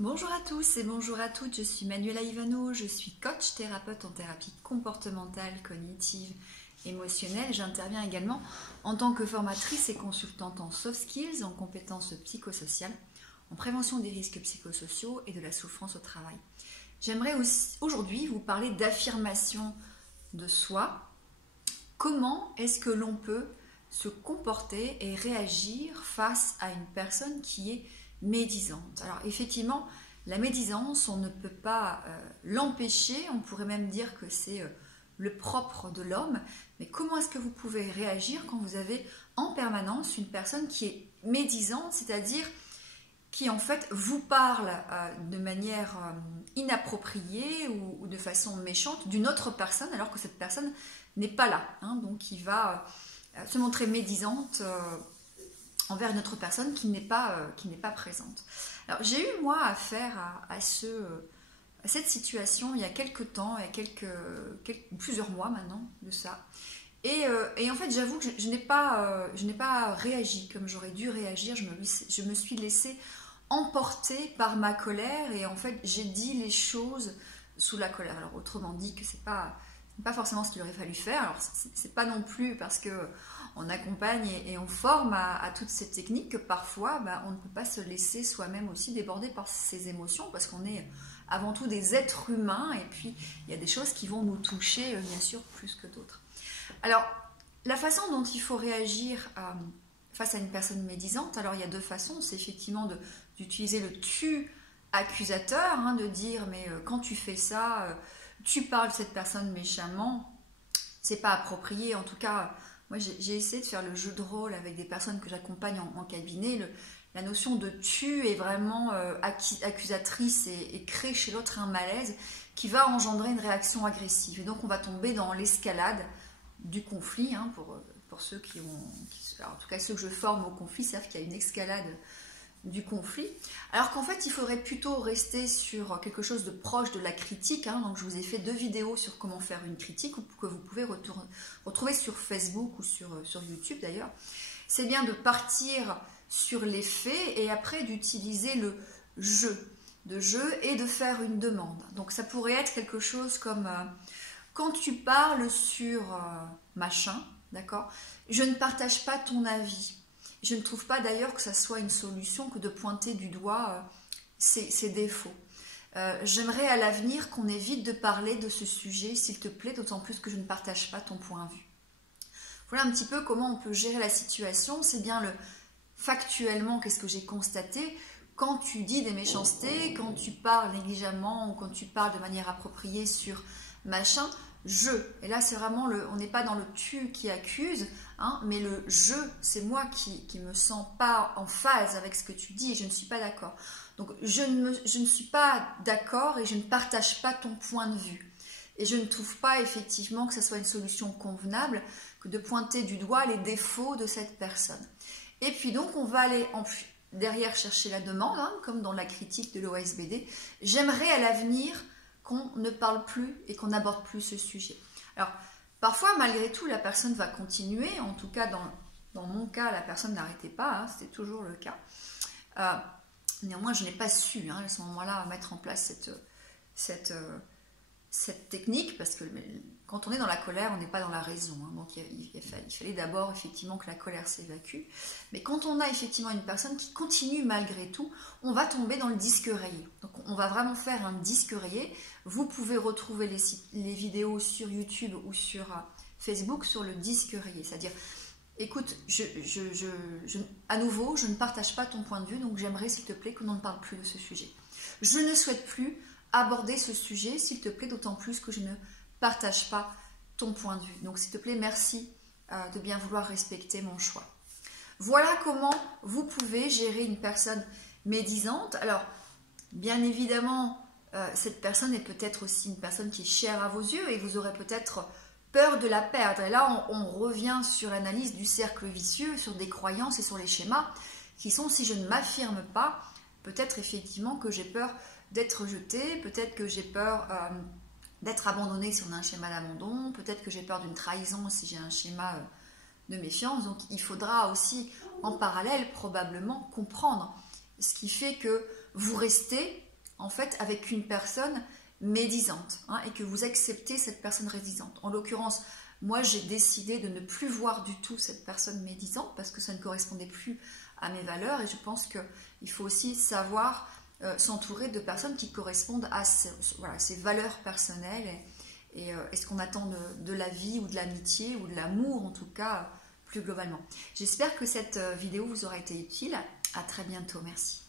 Bonjour à tous et bonjour à toutes, je suis Manuela Ivano, je suis coach thérapeute en thérapie comportementale, cognitive, émotionnelle. J'interviens également en tant que formatrice et consultante en soft skills, en compétences psychosociales, en prévention des risques psychosociaux et de la souffrance au travail. J'aimerais aujourd'hui vous parler d'affirmation de soi. Comment est-ce que l'on peut se comporter et réagir face à une personne qui est médisante? Alors effectivement, la médisance, on ne peut pas l'empêcher, on pourrait même dire que c'est le propre de l'homme, mais comment est-ce que vous pouvez réagir quand vous avez en permanence une personne qui est médisante, c'est-à-dire qui en fait vous parle de manière inappropriée ou de façon méchante d'une autre personne alors que cette personne n'est pas là, hein, donc il va se montrer médisante envers une autre personne qui n'est pas présente. Alors j'ai eu moi affaire à cette situation il y a quelques temps, il y a plusieurs mois maintenant de ça. Et en fait j'avoue que je n'ai pas réagi comme j'aurais dû réagir, je me suis laissée emporter par ma colère et en fait j'ai dit les choses sous la colère. Alors autrement dit que c'est pas forcément ce qu'il aurait fallu faire. Alors c'est pas non plus parce que on accompagne et on forme à toutes ces techniques que parfois on ne peut pas se laisser soi-même aussi déborder par ses émotions parce qu'on est avant tout des êtres humains et puis il y a des choses qui vont nous toucher bien sûr plus que d'autres. Alors la façon dont il faut réagir face à une personne médisante, alors il y a deux façons, c'est effectivement d'utiliser le tu accusateur, hein, de dire mais quand tu fais ça, tu parles de cette personne méchamment, c'est pas approprié. En tout cas, moi j'ai essayé de faire le jeu de rôle avec des personnes que j'accompagne en cabinet. La notion de tu est vraiment accusatrice et crée chez l'autre un malaise qui va engendrer une réaction agressive. Et donc on va tomber dans l'escalade du conflit, hein, pour ceux alors, en tout cas ceux que je forme au conflit savent qu'il y a une escalade du conflit, alors qu'en fait il faudrait plutôt rester sur quelque chose de proche de la critique, hein. Donc je vous ai fait 2 vidéos sur comment faire une critique que vous pouvez retrouver sur Facebook ou sur YouTube d'ailleurs. C'est bien de partir sur les faits et après d'utiliser le je et de faire une demande. Donc ça pourrait être quelque chose comme quand tu parles sur machin, d'accord, je ne partage pas ton avis. Je ne trouve pas d'ailleurs que ça soit une solution que de pointer du doigt ses défauts. J'aimerais à l'avenir qu'on évite de parler de ce sujet, s'il te plaît, d'autant plus que je ne partage pas ton point de vue. Voilà un petit peu comment on peut gérer la situation. C'est bien factuellement, qu'est-ce que j'ai constaté. Quand tu dis des méchancetés, quand tu parles négligemment ou quand tu parles de manière appropriée sur machin, je. Et là, c'est vraiment on n'est pas dans le tu qui accuse, hein, mais le je, c'est moi qui me sens pas en phase avec ce que tu dis et je ne suis pas d'accord. Donc, je ne suis pas d'accord et je ne partage pas ton point de vue. Et je ne trouve pas effectivement que ce soit une solution convenable que de pointer du doigt les défauts de cette personne. Et puis donc, on va aller derrière chercher la demande, hein, comme dans la critique de l'OSBD. J'aimerais à l'avenir qu'on ne parle plus et qu'on n'aborde plus ce sujet. Alors, parfois, malgré tout, la personne va continuer. En tout cas, dans mon cas, la personne n'arrêtait pas. Hein, c'était toujours le cas. Néanmoins, je n'ai pas su, hein, à ce moment-là, mettre en place cette technique, parce que quand on est dans la colère, on n'est pas dans la raison. Hein, donc, il fallait d'abord, effectivement, que la colère s'évacue. Mais quand on a, effectivement, une personne qui continue malgré tout, on va tomber dans le disque rayé. Donc, on va vraiment faire un disque rayé. Vous pouvez retrouver les vidéos sur YouTube ou sur Facebook sur le disque rayé. C'est-à-dire, écoute, à nouveau, je ne partage pas ton point de vue, donc j'aimerais, s'il te plaît, qu'on n'en parle plus de ce sujet. Je ne souhaite plus aborder ce sujet, s'il te plaît, d'autant plus que je ne partage pas ton point de vue. Donc, s'il te plaît, merci de bien vouloir respecter mon choix. Voilà comment vous pouvez gérer une personne médisante. Alors, bien évidemment, cette personne est peut-être aussi une personne qui est chère à vos yeux et vous aurez peut-être peur de la perdre. Et là, on revient sur l'analyse du cercle vicieux, sur des croyances et sur les schémas qui sont, si je ne m'affirme pas, peut-être effectivement que j'ai peur d'être rejetée, peut-être que j'ai peur d'être abandonnée si on a un schéma d'abandon, peut-être que j'ai peur d'une trahison si j'ai un schéma de méfiance. Donc il faudra aussi en parallèle probablement comprendre ce qui fait que vous restez en fait avec une personne médisante, hein, et que vous acceptez cette personne médisante. En l'occurrence, moi j'ai décidé de ne plus voir du tout cette personne médisante parce que ça ne correspondait plus à mes valeurs, et je pense qu'il faut aussi savoir s'entourer de personnes qui correspondent à ces valeurs personnelles et ce qu'on attend de la vie ou de l'amitié ou de l'amour en tout cas plus globalement. J'espère que cette vidéo vous aura été utile. À très bientôt, merci.